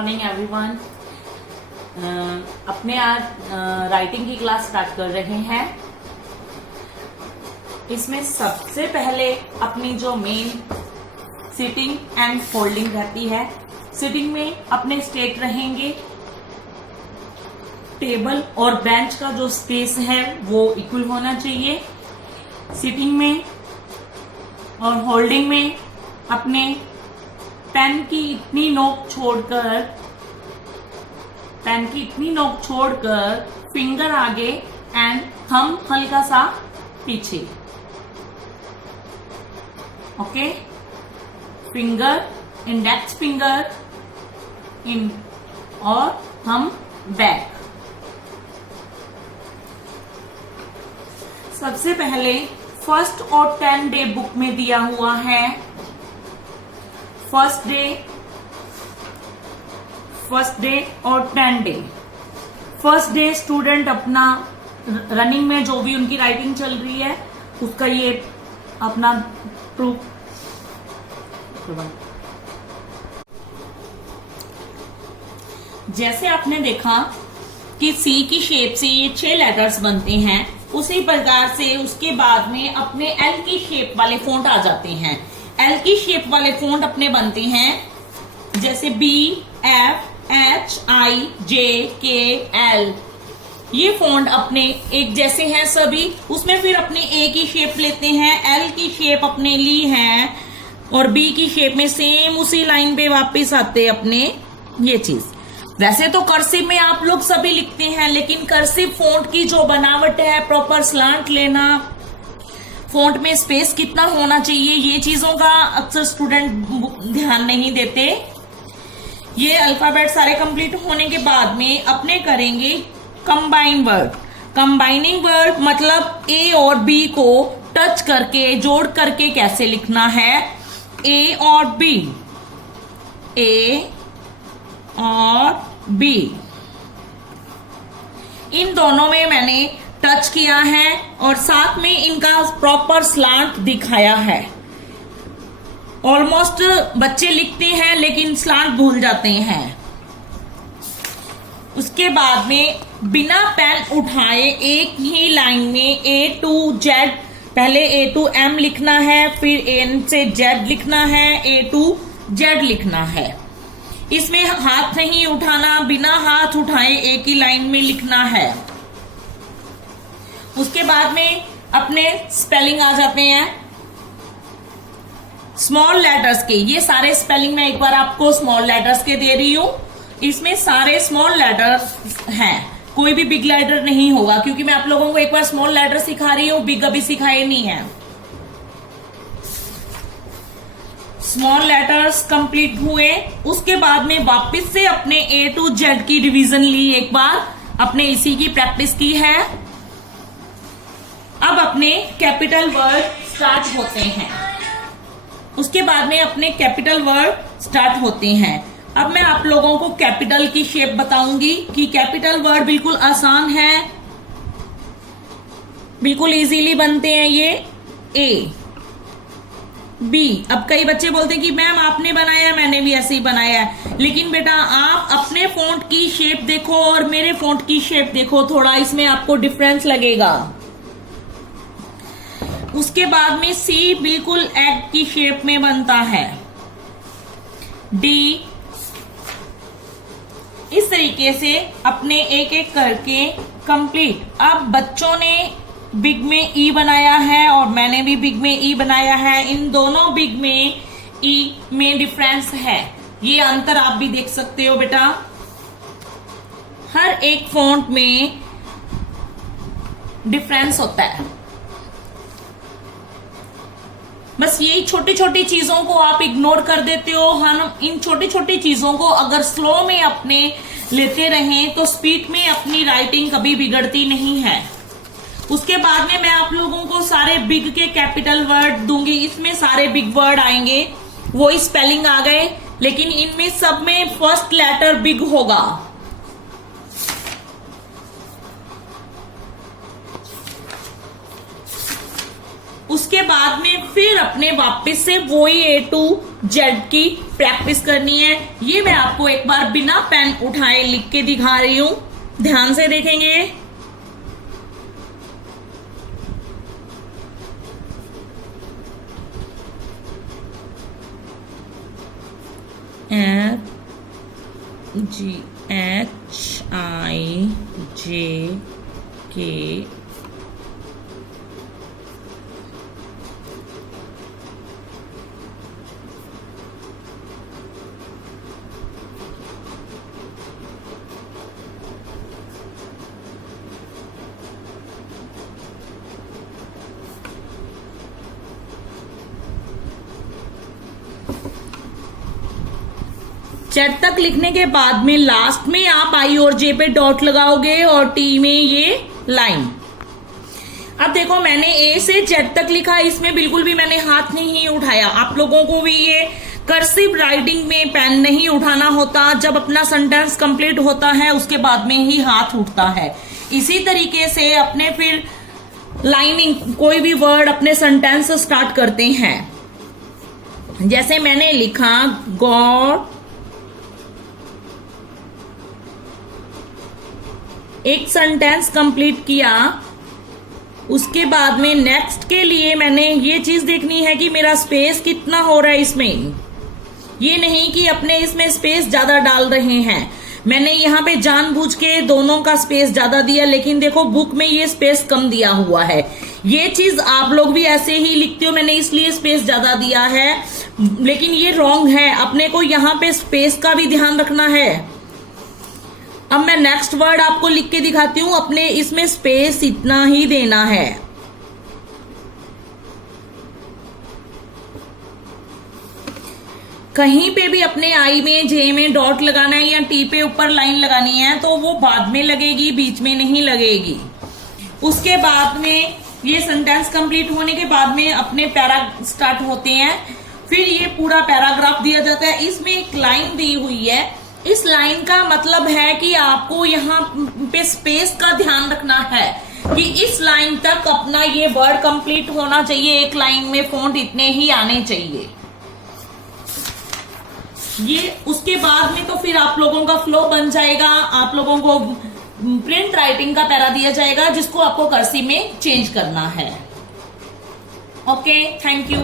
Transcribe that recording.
Morning everyone. अपने आज writing की क्लास स्टार्ट कर रहे हैं। इसमें सबसे पहले अपनी जो मेन सिटिंग एंड फोल्डिंग रहती है। सिटिंग में अपने स्ट्रेट रहेंगे, टेबल और बेंच का जो स्पेस है वो इक्वल होना चाहिए। सिटिंग में और होल्डिंग में अपने पेन की इतनी नोक छोड़कर फिंगर आगे एंड थंब हल्का सा पीछे। Okay, finger, index finger in और थंब बैक। सबसे पहले फर्स्ट और 10 डे बुक में दिया हुआ है। फर्स्ट डे और 10 डे। फर्स्ट डे स्टूडेंट अपना रनिंग में जो भी उनकी राइटिंग चल रही है उसका ये अपना प्रूफ। जैसे आपने देखा कि सी की शेप से ये 6 लेटर्स बनते हैं, उसी प्रकार से उसके बाद में अपने एल की शेप वाले फॉन्ट आ जाते हैं। एल की शेप वाले फॉन्ट अपने बनते हैं जैसे बी, एफ, एच, आई, जे, के, एल। ये फॉन्ट अपने एक जैसे हैं सभी। उसमें फिर अपने ए की शेप लेते हैं, एल की शेप अपने ली है और बी की शेप में सेम उसी लाइन पे वापस आते अपने ये चीज। वैसे तो कर्सिव में आप लोग सभी लिखते हैं, लेकिन कर्सिव फॉन्ट की जो बनावट है, प्रॉपर स्लांट लेना, फॉन्ट में स्पेस कितना होना चाहिए, ये चीजों का अक्सर स्टूडेंट ध्यान नहीं देते। ये अल्फाबेट सारे कंप्लीट होने के बाद में अपने करेंगे कंबाइन वर्ड। कंबाइनिंग वर्ड मतलब ए और बी को टच करके, जोड़ करके कैसे लिखना है। ए और बी, ए और बी, इन दोनों में मैंने टच किया है और साथ में इनका प्रॉपर स्लांट दिखाया है। ऑलमोस्ट बच्चे लिखते हैं लेकिन स्लांट भूल जाते हैं। उसके बाद में बिना पेन उठाए एक ही लाइन में A to Z, पहले A to M लिखना है, फिर N से Z लिखना है, A to Z लिखना है। इसमें हाथ नहीं उठाना, बिना हाथ उठाए एक ही लाइन में लिखना है। उसके बाद में अपने स्पेलिंग आ जाते हैं स्मॉल लेटर्स के। ये सारे स्पेलिंग में एक बार आपको स्मॉल लेटर्स के दे रही हूं। इसमें सारे स्मॉल लेटर्स हैं, कोई भी बिग लेटर नहीं होगा, क्योंकि मैं आप लोगों को एक बार स्मॉल लेटर सिखा रही हूं, बिग अभी सिखाए नहीं है। स्मॉल लेटर्स कंप्लीट हुए। उसके बाद में वापस से अपने ए टू जेड की रिवीजन ली, एक बार अपने इसी की प्रैक्टिस की है। अब अपने कैपिटल वर्ड स्टार्ट होते हैं। उसके बाद में अपने कैपिटल वर्ड स्टार्ट होते हैं। अब मैं आप लोगों को कैपिटल की शेप बताऊंगी कि कैपिटल वर्ड बिल्कुल आसान है, बिल्कुल इजीली बनते हैं ये। ए, बी। अब कई बच्चे बोलते हैं कि मैम आपने बनाया, मैंने भी ऐसे ही बनाया है, लेकिन बेटा आप अपने फॉन्ट की शेप देखो और मेरे फॉन्ट की शेप देखो, थोड़ा इसमें आपको डिफरेंस लगेगा। उसके बाद में सी बिल्कुल एग की शेप में बनता है। डी, इस तरीके से अपने एक एक करके कंप्लीट। अब बच्चों ने बिग में ई बनाया है और मैंने भी बिग में ई बनाया है। इन दोनों बिग में ई में डिफरेंस है, ये अंतर आप भी देख सकते हो बेटा। हर एक फॉन्ट में डिफरेंस होता है। बस यही छोटी छोटी चीजों को आप इग्नोर कर देते हो। हम इन छोटी छोटी चीजों को अगर स्लो में अपने लेते रहें तो स्पीड में अपनी राइटिंग कभी बिगड़ती नहीं है। उसके बाद में मैं आप लोगों को सारे बिग के कैपिटल वर्ड दूंगी। इसमें सारे बिग वर्ड आएंगे, वो स्पेलिंग आ गए, लेकिन इनमें सब में फर्स्ट लेटर बिग होगा। उसके बाद में फिर अपने वापस से वही A to Z की प्रैक्टिस करनी है। ये मैं आपको एक बार बिना पेन उठाए लिख के दिखा रही हूं, ध्यान से देखेंगे। FGHIJK Z तक लिखने के बाद में लास्ट में आप I और J पे डॉट लगाओगे और T में ये लाइन। अब देखो मैंने A से Z तक लिखा, इसमें बिल्कुल भी मैंने हाथ नहीं उठाया। आप लोगों को भी ये कर्सिव राइटिंग में पेन नहीं उठाना होता, जब अपना सेंटेंस कंप्लीट होता है उसके बाद में ही हाथ उठता है। इसी तरीके से अपने फिर लाइनिंग कोई भी वर्ड अपने सेंटेंस स्टार्ट करते हैं। जैसे मैंने लिखा गॉड, एक सेंटेंस कंप्लीट किया, उसके बाद में नेक्स्ट के लिए मैंने ये चीज देखनी है कि मेरा स्पेस कितना हो रहा है इसमें। ये नहीं कि अपने इसमें स्पेस ज्यादा डाल रहे हैं। मैंने यहाँ पे जानबूझ के दोनों का स्पेस ज्यादा दिया, लेकिन देखो बुक में ये स्पेस कम दिया हुआ है। ये चीज आप लोग भी ऐसे ही लिखते हो, मैंने इसलिए स्पेस ज्यादा दिया है, लेकिन ये रॉन्ग है। अपने को यहाँ पे स्पेस का भी ध्यान रखना है। अब मैं नेक्स्ट वर्ड आपको लिख के दिखाती हूं, अपने इसमें स्पेस इतना ही देना है। कहीं पे भी अपने आई में जे में डॉट लगाना है या टी पे ऊपर लाइन लगानी है तो वो बाद में लगेगी, बीच में नहीं लगेगी। उसके बाद में ये सेंटेंस कंप्लीट होने के बाद में अपने पैरा स्टार्ट होते हैं। फिर ये पूरा पैराग्राफ दिया जाता है। इसमें एक लाइन दी हुई है, इस लाइन का मतलब है कि आपको यहाँ पे स्पेस का ध्यान रखना है कि इस लाइन तक अपना ये वर्ड कंप्लीट होना चाहिए। एक लाइन में फॉन्ट इतने ही आने चाहिए। ये उसके बाद में तो फिर आप लोगों का फ्लो बन जाएगा। आप लोगों को प्रिंट राइटिंग का पैरा दिया जाएगा जिसको आपको कर्सिव में चेंज करना है। Okay, thank you.